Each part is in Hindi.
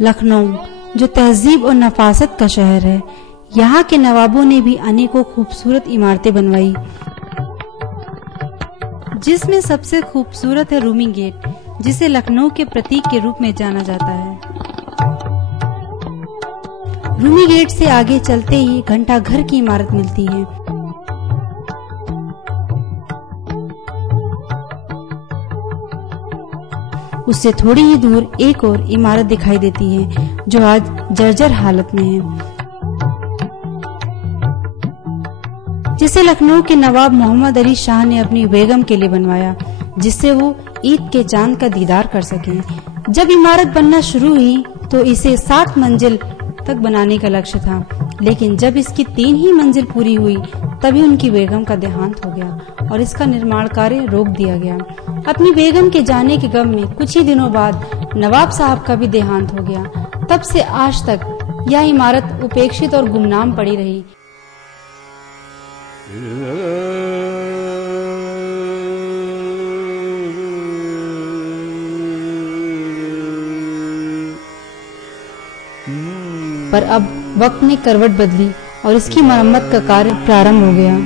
लखनऊ जो तहजीब और नफासत का शहर है, यहाँ के नवाबों ने भी अनेकों खूबसूरत इमारतें बनवाई, जिसमें सबसे खूबसूरत है रूमी गेट, जिसे लखनऊ के प्रतीक के रूप में जाना जाता है। रूमी गेट से आगे चलते ही घंटा घर की इमारत मिलती है। उससे थोड़ी ही दूर एक और इमारत दिखाई देती है जो आज जर्जर हालत में है, जिसे लखनऊ के नवाब मोहम्मद अली शाह ने अपनी बेगम के लिए बनवाया, जिससे वो ईद के चांद का दीदार कर सकें। जब इमारत बनना शुरू हुई तो इसे 7 मंजिल तक बनाने का लक्ष्य था, लेकिन जब इसकी 3 ही मंजिल पूरी हुई तभी उनकी बेगम का देहांत हो गया और इसका निर्माण कार्य रोक दिया गया। अपनी बेगम के जाने के गम में कुछ ही दिनों बाद नवाब साहब का भी देहांत हो गया। तब से आज तक यह इमारत उपेक्षित और गुमनाम पड़ी रही। पर अब वक्त ने करवट बदली और इसकी मरम्मत का कार्य प्रारंभ हो गया।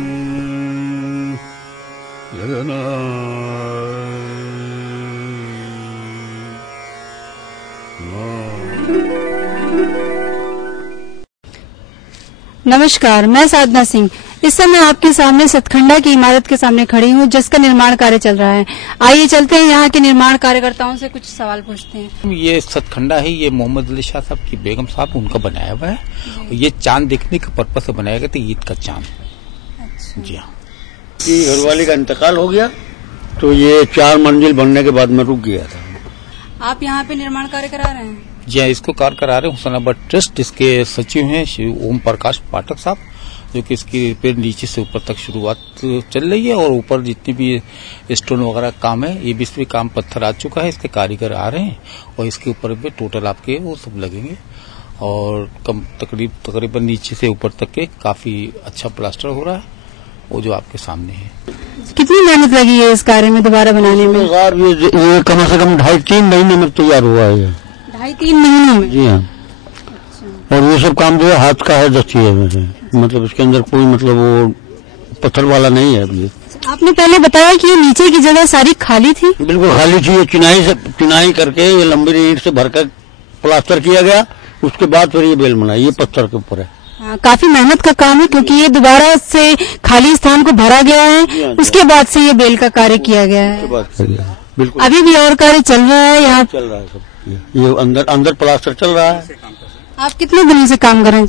नमस्कार, मैं साधना सिंह। इस समय आपके सामने सतखंडा की इमारत के सामने खड़ी हूँ, जिसका निर्माण कार्य चल रहा है। आइए चलते हैं यहाँ के निर्माण कार्यकर्ताओं से कुछ सवाल पूछते हैं। ये सतखंडा है, ये मोहम्मद अली शाह साहब की बेगम साहब उनका बनाया हुआ है। ये चांद देखने के पर्पज से बनाया गया था, ईद का चांद। अच्छा। जी हाँ। घरवाली का इंतकाल हो गया तो ये 4 मंजिल बनने के बाद में रुक गया था। आप यहाँ पे निर्माण कार्य करा रहे हैं? जी हाँ, इसको कार्य करा रहे हैं हुसैनाबाद ट्रस्ट। इसके सचिव हैं श्री ओम प्रकाश पाठक साहब, जो कि इसकी रिपेयर नीचे से ऊपर तक शुरुआत चल रही है और ऊपर जितनी भी स्टोन वगैरह काम है, ये भी काम पत्थर आ चुका है, इसके कारीगर आ रहे हैं और इसके ऊपर भी टोटल आपके वो सब लगेंगे और तकरीबन नीचे से ऊपर तक के काफी अच्छा प्लास्टर हो रहा है, वो जो आपके सामने है। कितनी मेहनत लगी है इस कार्य में दोबारा बनाने में? ये कम से कम 2.5-3 महीने में तैयार हुआ है। 2.5-3 महीनों में? जी हाँ। और ये सब काम जो है हाथ का है, दस्ती में से, मतलब इसके अंदर कोई मतलब वो पत्थर वाला नहीं है। अभी आपने पहले बताया कि ये नीचे की जगह सारी खाली थी? बिल्कुल खाली थी। ये चिनाई करके ये लंबी ईंट से भरकर प्लास्टर किया गया, उसके बाद फिर ये बेल बनाई। ये पत्थर के ऊपर है। काफी मेहनत का काम है, क्योंकि ये दोबारा से खाली स्थान को भरा गया है, उसके बाद से ये बेल का कार्य किया गया है। बिल्कुल। अभी भी और कार्य चल रहा है यहाँ? चल रहा है सब। ये अंदर प्लास्टर चल रहा है। आप कितने दिनों से काम कर रहे हैं?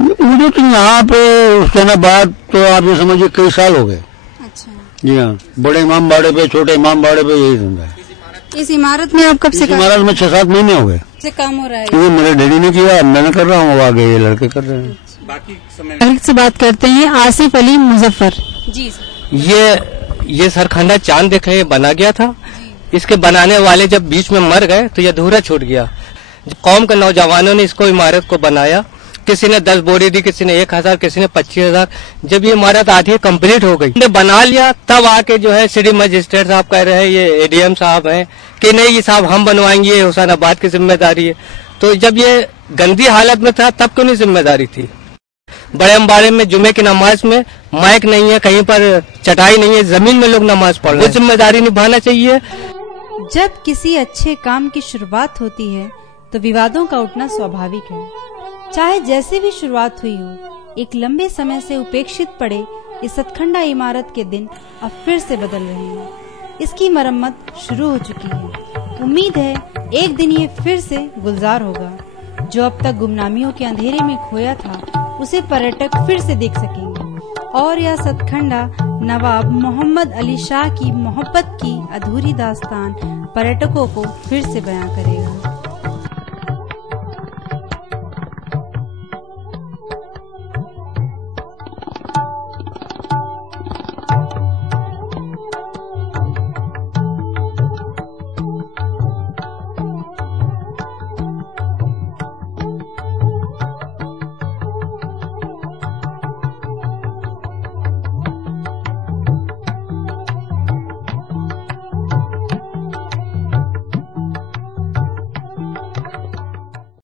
मुझे तो यहाँ पे हुसैनाबाद तो आप ये समझिए कई साल हो गए। अच्छा। जी हाँ, बड़े इमाम बाड़े पे, छोटे इमाम बाड़े पे यही धंधा है। इस इमारत में आप कब से? इमारत में 6-7 महीने हो गए से काम हो रहा है। ये मेरे डैडी ने किया, मैंने कर रहा हूँ, आगे ये लड़के कर रहे हैं। बाकी समय से बात करते हैं आसिफ अली मुजफ्फर जी। ये सरखंडा चांद देखे बना गया था। इसके बनाने वाले जब बीच में मर गए तो ये अधूरा छूट गया। कौम के नौजवानों ने इसको इमारत को बनाया, किसी ने 10 बोरी दी, किसी ने 1000, किसी ने 25,000। जब ये इमारत आधी कंप्लीट हो गई, बना लिया, तब आके जो है सिटी मजिस्ट्रेट साहब कह रहे हैं, ये एडीएम साहब हैं कि नहीं ये साहब हम बनवाएंगे, हुसैनाबाद की जिम्मेदारी है। तो जब ये गंदी हालत में था तब क्यों नहीं जिम्मेदारी थी? बड़े अम्बाड़े में जुमे की नमाज में माइक नहीं है, कहीं पर चटाई नहीं है, जमीन में लोग नमाज पढ़ रहे हैं। वो जिम्मेदारी निभाना चाहिए। जब किसी अच्छे काम की शुरुआत होती है तो विवादों का उठना स्वाभाविक है। चाहे जैसे भी शुरुआत हुई हो, एक लंबे समय से उपेक्षित पड़े इस सतखंडा इमारत के दिन अब फिर से बदल रहे हैं। इसकी मरम्मत शुरू हो चुकी है। उम्मीद है एक दिन ये फिर से गुलजार होगा। जो अब तक गुमनामियों के अंधेरे में खोया था, उसे पर्यटक फिर से देख सकेंगे और यह सतखंडा नवाब मोहम्मद अली शाह की मोहब्बत की अधूरी दास्तान पर्यटकों को फिर से बयां करेगा।